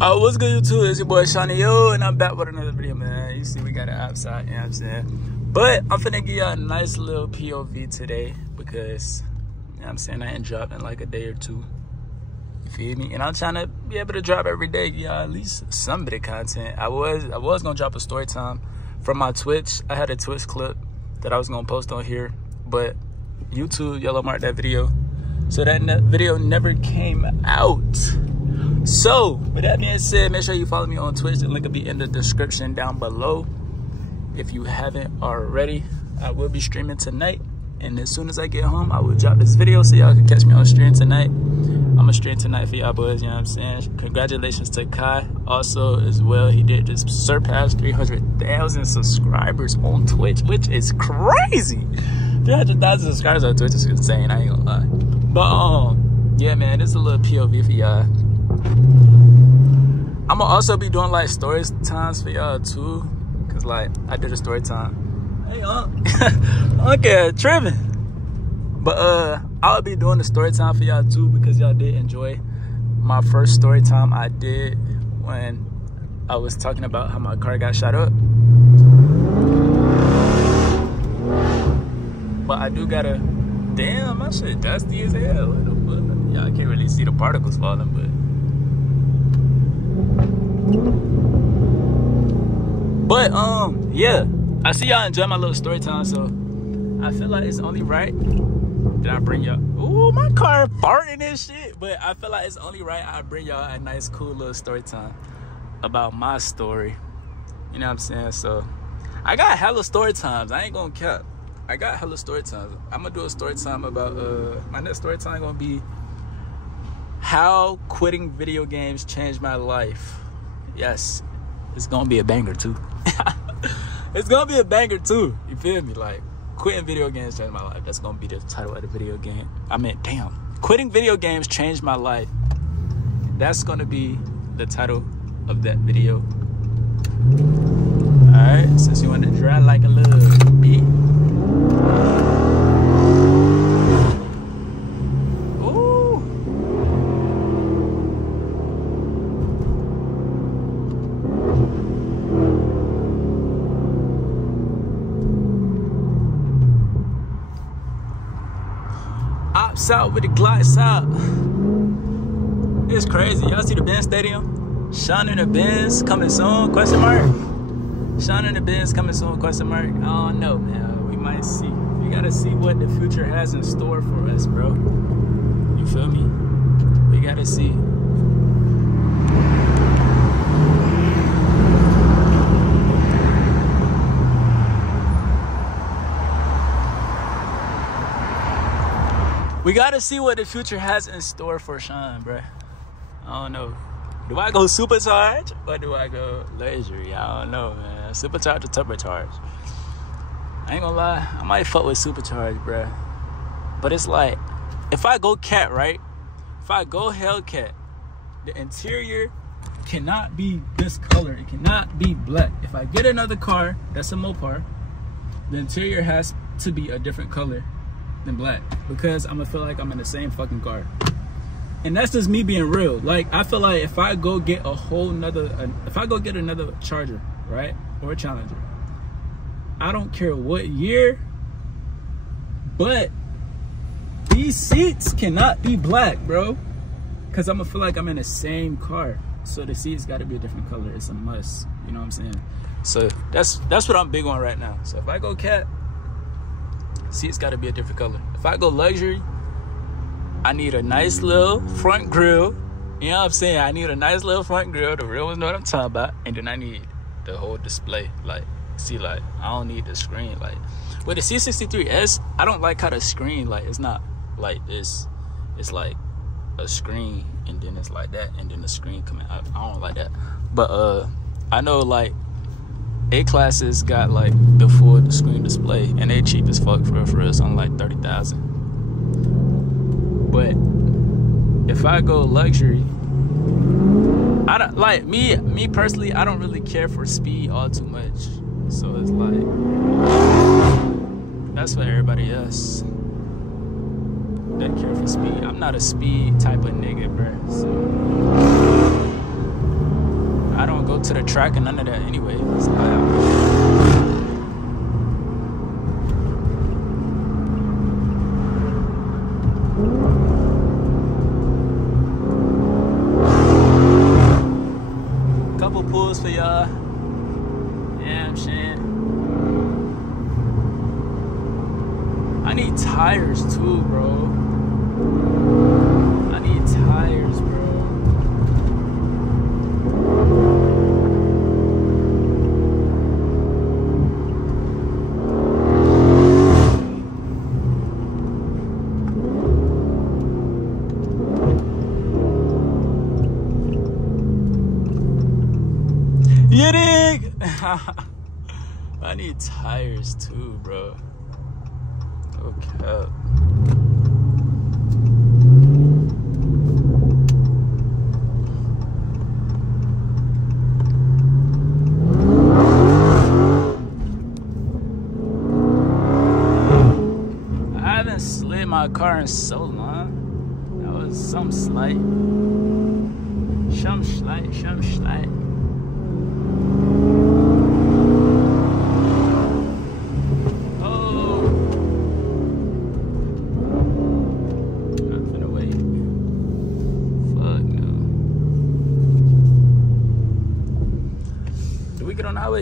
What's good, YouTube? It's your boy Shawnee Yo, and I'm back with another video, man. You see, we got it outside, you know what I'm saying? But I'm finna give y'all a nice little POV today because, you know what I'm saying, I ain't dropped in like a day or two. You feel me? And I'm trying to be able to drop every day, give y'all at least some bit of content. I was gonna drop a story time from my Twitch. I had a Twitch clip that I was gonna post on here, but YouTube yellow marked that video. So that video never came out. So, with that being said, make sure you follow me on Twitch. The link will be in the description down below. If you haven't already, I will be streaming tonight. And as soon as I get home, I will drop this video so y'all can catch me on stream tonight. I'm going to stream tonight for y'all boys, you know what I'm saying? Congratulations to Kai. Also, as well, he did just surpass 300,000 subscribers on Twitch, which is crazy. 300,000 subscribers on Twitch is insane, I ain't gonna lie. But, yeah, man, this is a little POV for y'all. I'm gonna also be doing like story times for y'all too, cause like I did a story time. Hey, okay, tripping. But I'll be doing the story time for y'all too because y'all did enjoy my first story time I did when I was talking about how my car got shot up. But I do gotta, damn, my shit dusty as hell. What the fuck? Y'all can't really see the particles falling, but. But yeah, I see y'all enjoy my little story time, so I feel like it's only right that I bring y'all. Ooh, my car farting and shit. But I feel like it's only right I bring y'all a nice, cool little story time about my story. You know what I'm saying? So I got hella story times. I ain't gonna cap. I got hella story times. I'm gonna do a story time about my next story time gonna be how quitting video games changed my life. Yes, it's gonna be a banger too. It's gonna be a banger too. You feel me? Like, quitting video games changed my life. That's gonna be the title of the video game. I mean, damn. Quitting video games changed my life. That's gonna be the title of that video. Alright, since you want to drive like a little beat. Out with the glides out. It's crazy. Y'all see the Benz Stadium? Sean and the Benz coming soon? Question mark. Sean and the Benz coming soon? Question mark. I don't know, man. We might see. We gotta see what the future has in store for us, bro. You feel me? We gotta see. We gotta see what the future has in store for Sean, bruh. I don't know. Do I go supercharge or do I go luxury? I don't know, man. Supercharge or turbocharge? I ain't gonna lie. I might fuck with supercharge, bruh. But it's like, if I go cat, right? If I go Hellcat, the interior cannot be this color. It cannot be black. If I get another car that's a Mopar, the interior has to be a different color than black, because I'm gonna feel like I'm in the same fucking car. And that's just me being real. Like, I feel like if I go get another Charger, right, or a Challenger, I don't care what year, but these seats cannot be black, bro, because I'm gonna feel like I'm in the same car. So the seats got to be a different color. It's a must. You know what I'm saying? So that's what I'm big on right now. So if I go cat, seats got to be a different color. If I go luxury, I need a nice little front grill. You know what I'm saying? I need a nice little front grill. The real ones know what I'm talking about. And then I need the whole display. Like, see, like, I don't need the screen. Like, with the C63S, I don't like how the screen, like, it's not like this. It's like a screen, and then it's like that, and then the screen coming out. I don't like that. But I know, like, A-classes got like the full screen display, and they cheap as fuck for us on like 30,000. But if I go luxury, I don't like me personally. I don't really care for speed all too much. So it's like that's for everybody else that care for speed. I'm not a speed type of nigga, bro. So go to the track and none of that anyway. It's couple pulls for y'all. Yeah, I'm saying. I need tires too, bro. I need tires, bro. You dig? I need tires too, bro. Okay. I haven't slid my car in so long. That was some slight. Some slight.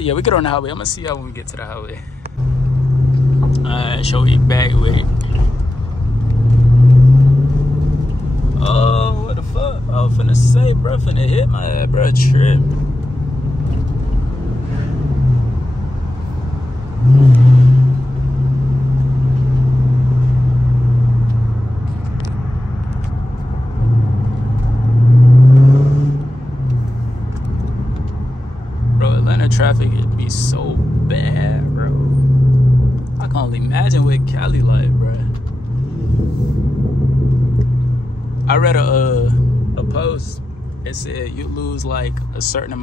Yeah, we get on the highway. I'm gonna see y'all when we get to the highway. Alright, so we back with it. Oh, what the fuck? I was finna say, bro, finna hit my head, bro, trip. Traffic it'd be so bad, bro. I can only imagine what Cali like, bro. I read a post. It said you lose like a certain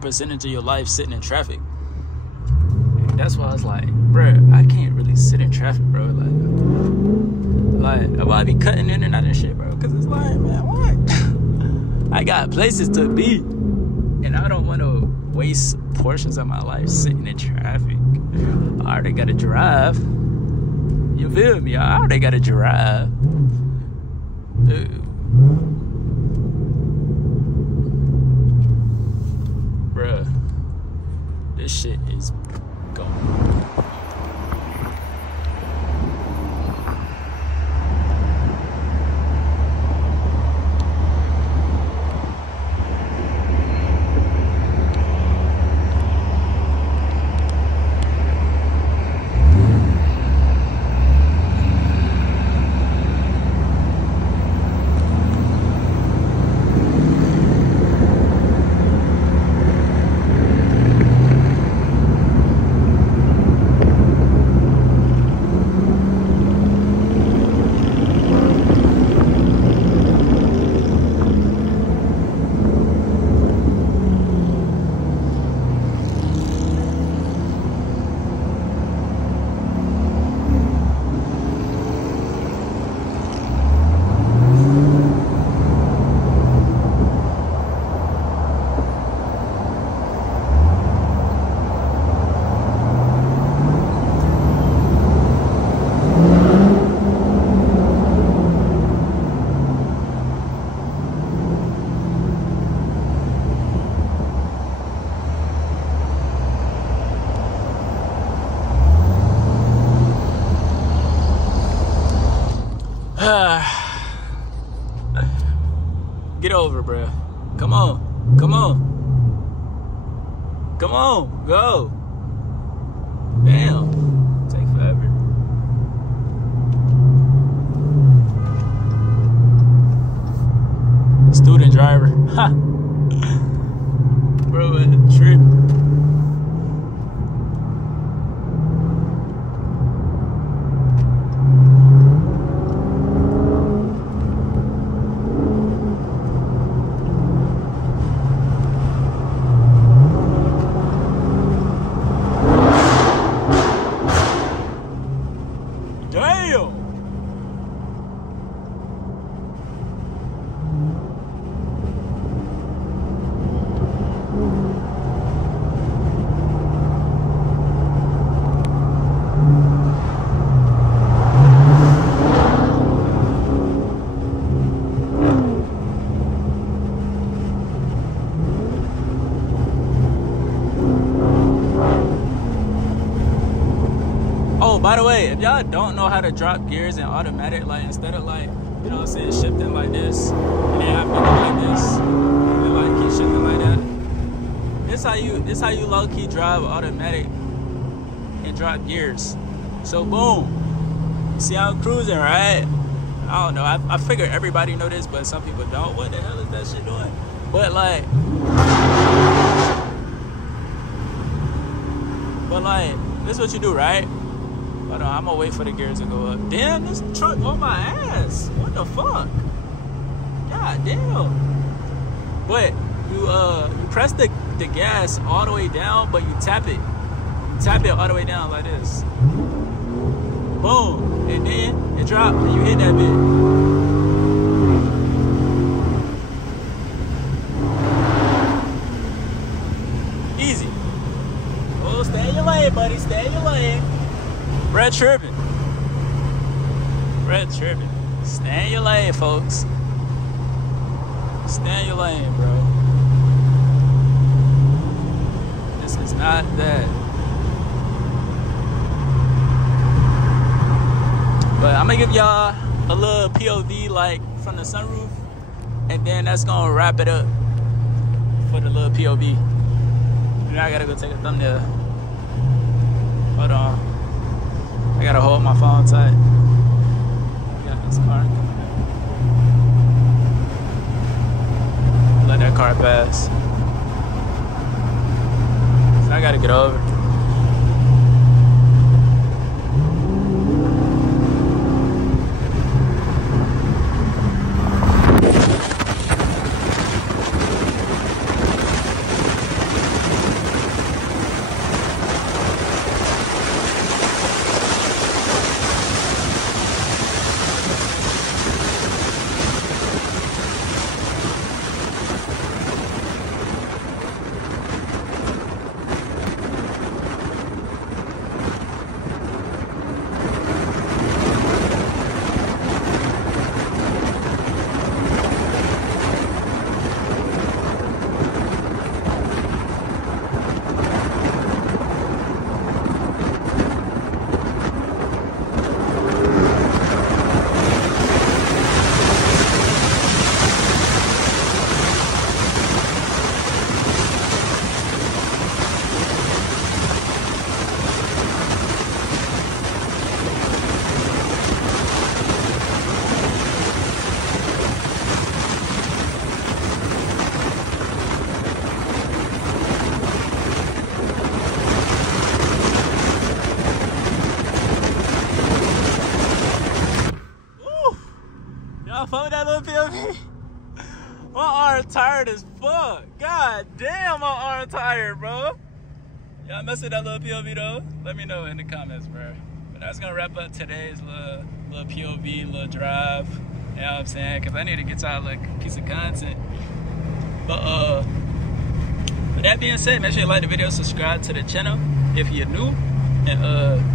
percentage of your life sitting in traffic. And that's why I was like, bro, I can't really sit in traffic, bro. Like I be cutting in and out of shit, bro. Cause it's like, man, what? I got places to be, and I don't want to waste portions of my life sitting in traffic. I already gotta drive. You feel me? I already gotta drive. Bruh, this shit is gone. Get over, bro. Come on. Come on. Come on. Go. Damn. Take forever. Student driver. Ha. Bro, what a trip. by the way, if y'all don't know how to drop gears in automatic, like instead of like, you know what I'm saying, shifting like this, and then have to go like this, and like keep shifting like that. This how you low key drive automatic and drop gears. So boom, see how I'm cruising, right? I don't know. I figure everybody know this, but some people don't. What the hell is that shit doing? But like, this is what you do, right? Hold on, I'm gonna wait for the gears to go up. Damn, this truck on my ass. What the fuck? God damn. But you press the gas all the way down, but you tap it. Tap it all the way down like this. Boom. And then it drop and you hit that bit. Easy. Oh, stay in your lane, buddy. Stay in your lane. Red tripping. Red tripping. Stay in your lane, folks. Stay in your lane, bro. This is not that. But I'm gonna give y'all a little POV like from the sunroof, and then that's gonna wrap it up for the little POV. Now I gotta go take a thumbnail. Hold on. I gotta hold my phone tight. I got this car coming in. Let that car pass. So I gotta get over. Fuck that little POV. My arm tired as fuck. God damn, my arm tired, bro. Y'all mess with that little POV though? Let me know in the comments, bro. But that's gonna wrap up today's little POV, little drive. You know what I'm saying? Cause I need to get y'all a piece of content. But with that being said, make sure you like the video, subscribe to the channel if you're new, and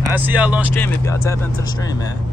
I'll see y'all on stream if y'all tap into the stream, man.